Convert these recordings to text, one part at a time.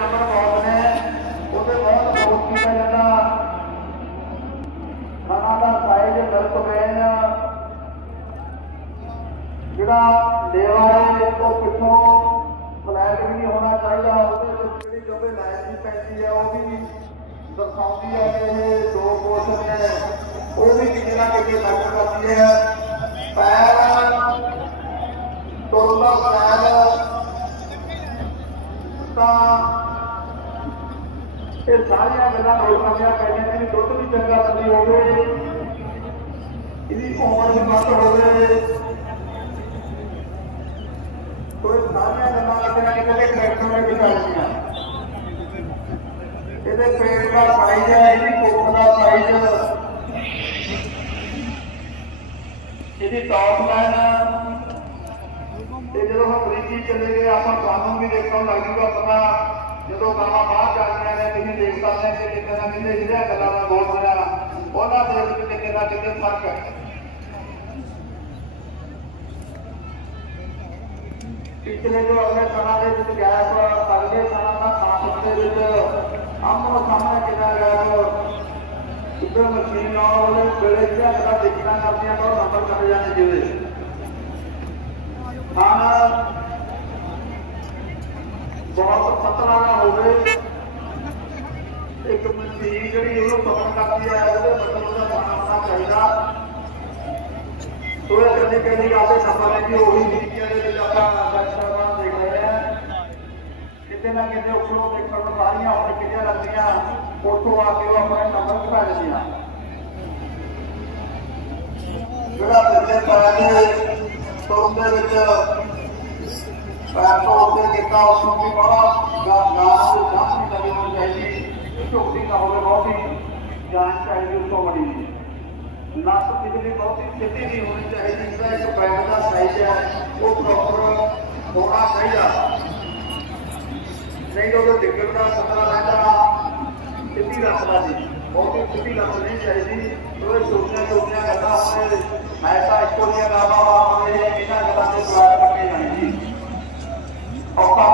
Number ਬਹੁਤ ਨੇ, ਉਹਦੇ ਬਹੁਤ ਬਹੁਤ ਕੀਤਾ ਜਾਂਦਾ ਖਾਣਾ ਦਾ ਸਾਈਜ਼ ਮਿਲਕ ਵੇਨ ਜਿਹੜਾ ਲੇਵਾ ਹੈ, ਉਹ ਪਿੱਛੋਂ ਫਲੈਟ ਵੀ ਨਹੀਂ ਹੋਣਾ ਚਾਹੀਦਾ, ਉਹਦੇ ਵਿੱਚ ਜਿਹੜੀ ਜੋ ਵੀ ਲਾਈਨ ਦੀ ਪੈਂਦੀ ਹੈ ਉਹ ਵੀ ਦਰਸਾਉਂਦੀ ਹੈ ਕਿ ਇਹ ਦੋ ਪੋਰਸ਼ਨ ਨੇ, ਉਹ ਵੀ ਕਿਤੇ ਨਾ ਕਿਤੇ ਮੈਚ ਕਰਦੀ ਹੈ। ਪੈਰ ਤੁਰਨ ਦਾ ਪੈਰ ਤਾਂ ਇਹ ਸਾਰੀਆਂ ਗੱਲਾਂ ਨੋਟ ਕਰਨੀਆਂ ਪੈਣੀਆਂ ਕਿ ਦੁੱਧ ਵੀ ਚੰਗਾ ਪੀ ਹੋਵੇ, ਇਹਦੀ ਉਮਰ ਵੀ ਘੱਟ ਹੋਵੇ। ਕੋਈ ਸਾਰੀਆਂ ਗੱਲਾਂ ਕਿਤੇ ਕਿਤੇ ਕਰੈਕਟਰ ਨੇ ਬਿਤਾਉਣੀਆਂ ਇਹਦੇ ਪੇਟ ਦਾ ਸਾਈਜ਼ ਹੈ, ਇਹਦੀ ਕੋਖ ਦਾ ਸਾਈਜ਼ ਇਹਦੀ ਟੌਪ ਲਾਈਨ ਤੇ ਜਦੋਂ हम ਬਰੀਕੀ ਚਲੇ ਗਏ, ਆਪਾਂ ਤੁਹਾਨੂੰ ਵੀ ਦੇਖਣ ਲੱਗ ਜੂਗਾ ਪਤਾ, ਜਦੋਂ ਗਾਵਾਂ ਬਾਹਰ ਜਾਂਦੀਆਂ ਨੇ ਤੁਸੀਂ ਦੇਖ ਸਕਦੇ ਕਿ ਕਿਤੇ ਨਾ ਕਿਤੇ ਜਿਹੜੀਆਂ ਗੱਲਾਂ ਮੈਂ ਬੋਲ ਰਿਹਾ ਉਹਨਾਂ ਦੇ ਵਿੱਚ ਕਿਤੇ ਨਾ ਕਿਤੇ ਫਰਕ ਹੈ ਪਿਛਲੇ ਜੋ ਅਗਲੇ ਸਾਲਾਂ ਦੇ ਵਿੱਚ ਗੈਪ ਅਗਲੇ ਸਾਲਾਂ ਦਾ ਖਾਸ ਦੇ ਵਿੱਚ ਆਮੋ ਸਾਹਮਣੇ ਕਿੰਨਾ ਗੈਪ ਇੱਧਰ ਮਸ਼ੀਨ ਆਉਣ ਵਾਲੇ ਵੇਲੇ ਜਿਹੜਾ ਕਦਾ ਦੇਖਣਾ ਕਰਦੀਆਂ ਤਾਂ ਉਹ ਨੰਬਰ ਕੱਟ ਜਾਂਦੇ ਜਿਵੇਂ ਖਾਣਾ ਬਹੁਤ ਪਤਲਾ ਨਾ ਹੋਵੇ ਇੱਕ ਮਸ਼ੀਨ ਜਿਹੜੀ ਉਹਨੂੰ ਪਕੜ ਕਰਦੀ ਹੈ ਉਹਦੇ ਮਤਲਬ ਉਹਦਾ ਖਾਣਾ ਹੋਣਾ ਚਾਹੀਦਾ। ਥੋੜਾ ਕਰਨੇ ਕਰਨੇ ਆਦੇ ਨੰਬਰ ਹੈ ਕਿ ਉਹੀ ਨੀਤੀਆਂ ਦੇ ਵਿੱਚ ਆਪਾਂ ਦਰਸ਼ਕਾਂ ਦੇਖ ਰਹੇ ਹਾਂ। ਕਿਤੇ ਨਾ ਕਿਤੇ ਉੱਪਰੋਂ ਦੇਖਣ ਨੂੰ ਸਾਰੀਆਂ ਹੁਣ ਕਿਹੜੀਆਂ ਲੱਗਦੀਆਂ, ਉੱਥੋਂ ਆ ਕੇ ਉਹ ਆਪਣੇ ਨੰਬਰ ਘਟਾ ਦਿੰਦੀਆਂ। ਜਿਹੜਾ ਪਿਛਲੇ ਸਾਲ ਦੇ ਤੁਰਨ ਦੇ ਵਿੱਚ ਪੈਰ ਤੋਂ ਉੱਤੇ ਕੀਤਾ, ਉਸ ਨੂੰ ਵੀ ਬੜਾ ਗਾਣਾ ਦੇ ਸਾਹਮਣੇ ਲੱਗੀ ਹੋਣੀ ਚਾਹੀਦੀ ਝੁਕਦੀ ਨਾ ਹੋਵੇ ਬਹੁਤੀ ਜਾਨ ਚਾਹੀਦੀ ਉਸ ਤੋਂ ਬੜੀ ਨੱਕ ਪਿਛਲੀ ਬਹੁਤੀ ਸਿੱਧੀ ਨਹੀਂ ਹੋਣੀ ਚਾਹੀਦੀ ਜਿਹੜਾ ਇੱਕ ਬੈਗ ਦਾ ਸਾਈਜ਼ ਹੈ ਉਹ ਪ੍ਰੋਪਰ ਹੋਣਾ ਚਾਹੀਦਾ ਨਹੀਂ ਤਾਂ ਉਹ ਡਿੱਗਣ ਦਾ ਖਤਰਾ ਰਹਿੰਦਾ ਸਿੱਧੀ ਰੱਖਦਾ ਜੀ ਬਹੁਤੀ ਸਿੱਧੀ ਰੱਖ ਨਹੀਂ ਚਾਹੀਦੀ ਉਹ ਛੋਟੀਆਂ ਛੋਟੀਆਂ ਗੱਲਾਂ ਹੋਣੇ ਮੈਂ ਤਾਂ ਇੱਕੋ ਜਿਹੀਆਂ ਗੱਲਾਂ ਵਾਂ ਇਹ ਇਹਨਾਂ ਗੱਲਾਂ ਦੇ ਦੁਆਰਾ ਕੱਟੇ ਜਾਣੇ ਜੀ ਔਖਾ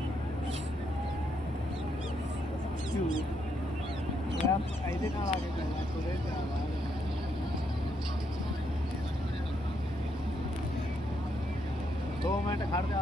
two. Yep, I did not like it. I put it down. दो मिनट खड़ जा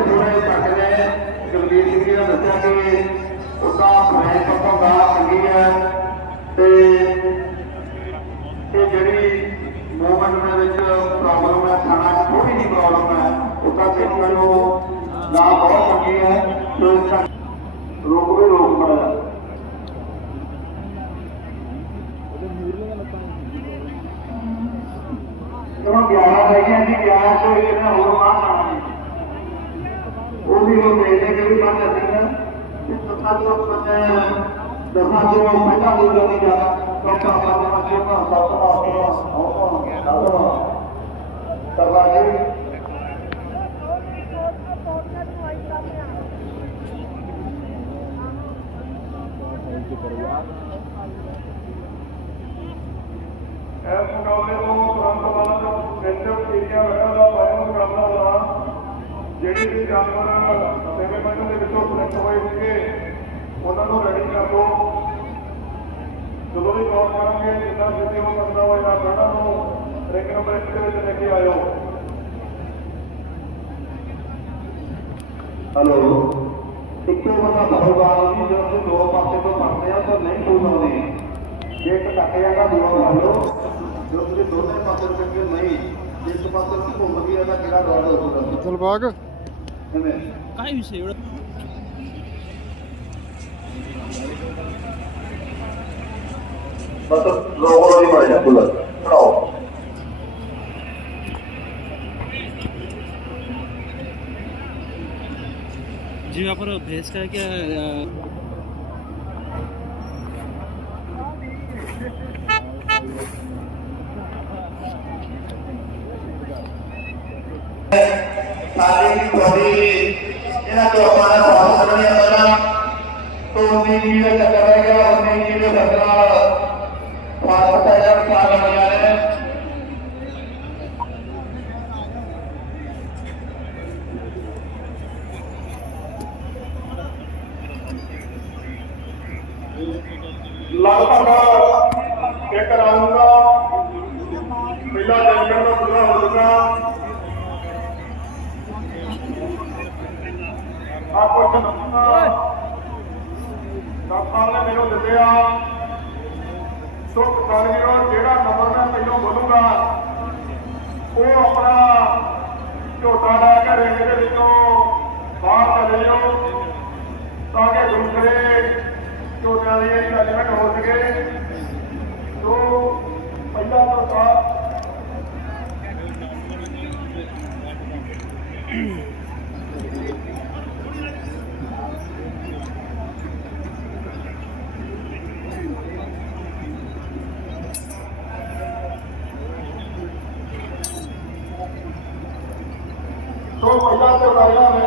ਨੇ ਦੱਸਿਆ ਕਿ ਉਹਦਾ ਫਰੈਂਚ ਤੋਂ ਗਾ ਚੰਗੀ ਹੈ ਤੇ ਇਹ ਜਿਹੜੀ ਮੂਵਮੈਂਟ ਦੇ ਵਿੱਚ ਪ੍ਰੋਬਲਮ ਹੈ, ਖਾਣਾ ਚ ਥੋੜੀ ਜਿਹੀ ਪ੍ਰੋਬਲਮ ਹੈ ਉਹਦਾ ਦੇਖਣ ਨੂੰ ਨਾ ਬਹੁਤ ਚੰਗੀ ਹੈ, ਤੇ ਰੋਕ ਵੀ ਰੋਕ ਪੜਾ ਚਲੋ 11 ਹੈਗੀਆਂ ਜੀ 11 ਤੋਂ ਇਹਨਾਂ ਹੋਰ ਮਾਰ ਆਣਾ ਉਹ ਵੀ ਉਹ ਕਿ ਵੀ ਬਾਤ ਕਰਦੀ ਹੈ ਇਸ ਪਹਿਲਾਂ ਹੋ ਜਾਂਦੀ ਜ਼ਿਆਦਾ ਕਿਉਂਕਿ ਆਪਾਂ ਦੇ ਸਭ ਤੋਂ ਆਖਰ ਉਹ ਕਰਵਾ ਜੀ ਇਸ ਮੁਕਾਬਲੇ ਤੋਂ ਤੁਰੰਤ ਬਾਅਦ ਸੈਂਟਰ ਏਰੀਆ ਵਗੈਰਾ ਦਾ ਫਾਈਨਲ ਮੁਕਾਬਲਾ ਹੋਣਾ ਜਿਹੜੇ ਵੀ ਜਾਨਵਰ ਸੈਮੀਫਾਈਨਲ ਦੇ ਵਿੱਚੋਂ ਸਿਲੈਕਟ ਹੋਏ ਸੀਗੇ ਉਹਨਾਂ ਨੂੰ ਰੈਡੀ ਕਰ ਲਓ। ਜਦੋਂ ਵੀ ਕਾਲ ਕਰਾਂਗੇ ਜਿੰਨਾ ਜਿੱਤੇ ਹੋ ਸਕਦਾ ਹੋਇਆ ਬਣਾ ਨੂੰ ਰਿੰਗ ਨੰਬਰ 1 ਦੇ ਵਿੱਚ ਲੈ ਕੇ ਆਇਓ। ਹਲੋ ਇੱਕੋ ਬੰਦਾ ਬਾਹਰ ਜੀ ਜਦੋਂ ਦੋ ਪਾਸੇ ਤੋਂ ਪੜਦੇ ਆ ਤਾਂ ਨਹੀਂ ਫੂਲ ਆਉਂਦੀ ਜੇ ਇੱਕ ਟੱਕ ਜਾਂਦਾ ਦੂਆ ਲਾ ਲਓ। ਜਦੋਂ ਤੁਸੀਂ ਦੋਨੇ ਪਾਸੇ ਚੰਗੇ ਨਹੀਂ ਇੱਕ ਪਾਸੇ ਘੁੰਮ ਗਿਆ ਤਾਂ ਕਿਹੜਾ ਰੋਡ ਹੋ ਸਕਦਾ? ਚਲ ਬਾਗ ਕਿਵੇਂ? ਕਾਹੀ ਵਿਸ਼ੇ मतलब लोगों को नहीं पड़ेगा कूलर बताओ जी यहाँ पर भैंस का क्या तारीख थोड़ी इन्हें तो हमारा बहुत समय बना तो उन्नीस मीटर टकराएगा उन्नीस मीटर टकरा आप कुछ राउंड मेला में पूरा हो चुका ਰਾਊਂਡ ਦਾ ਪਹਿਲਾ ਜਿਹੜਾ ਨੰਬਰ ਮੈਂ ਪਹਿਲਾਂ ਬੋਲੂੰਗਾ, ਉਹ ਆਪਣਾ ਝੋਟਾ ਲੈ ਕੇ ਰਿੰਗ ਦੇ ਵਿੱਚੋਂ ਬਾਹਰ ਚਲੇ ਜਾਓ, ਤਾਂ ਕਿ ਦੂਸਰੇ ਝੋਟਿਆਂ ਦੀ ਜਿਹੜੀ ਹੋ ਸਕੇ। ਸੋ ਪਹਿਲਾ ਤੋਂ ਬਾਅਦ Allah